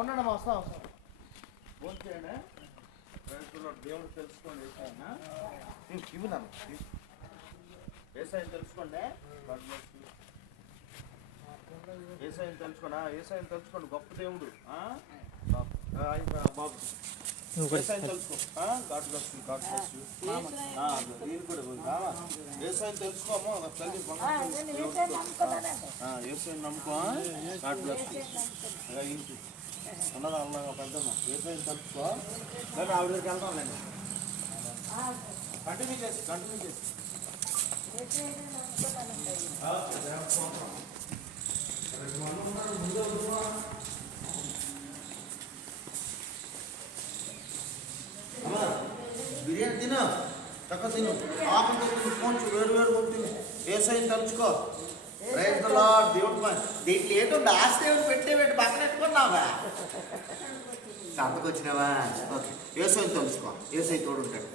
ఉన్నాడమ్మా, వస్తా వస్తా. ఫోన్ చేయండి. దేవుడు తెలుసుకోండి. ఇవ్వను ఏసాయిని తెలుసుకోండి. ఏసాయిని తెలుసుకోండి. ఏసాయిని తెలుసుకోండి, గొప్ప దేవుడు. బాబు ఏసాయిని తెలుసుకో. God bless you, God bless you. నేను కూడా ఏసాయిని తెలుసుకోమో తల్లి. ఏసాయిని నమ్ముకో. God bless you. ఇంటి ఉన్నదా అన్నగా పెద్దమ్మ ఏసాయిని తెలుసుకో. కానీ ఆవిడ దగ్గరికి వెళ్తాం నేను. కంటిన్యూ చేసి బిర్యానీ తిను, చక్క తిను, ఆకులు తిను, కొంచెం వేరు తిను. ఏసైని తలుచుకో. Right the lord. దేవుడు దీంట్లో ఏదో దాస్తేమని పెట్టేవేటి పక్కన పెట్టుకున్నావా? సంతకు వచ్చినావా? ఓకే, ఏసైని తలుచుకో. ఏసై తోడు ఉంటాడు.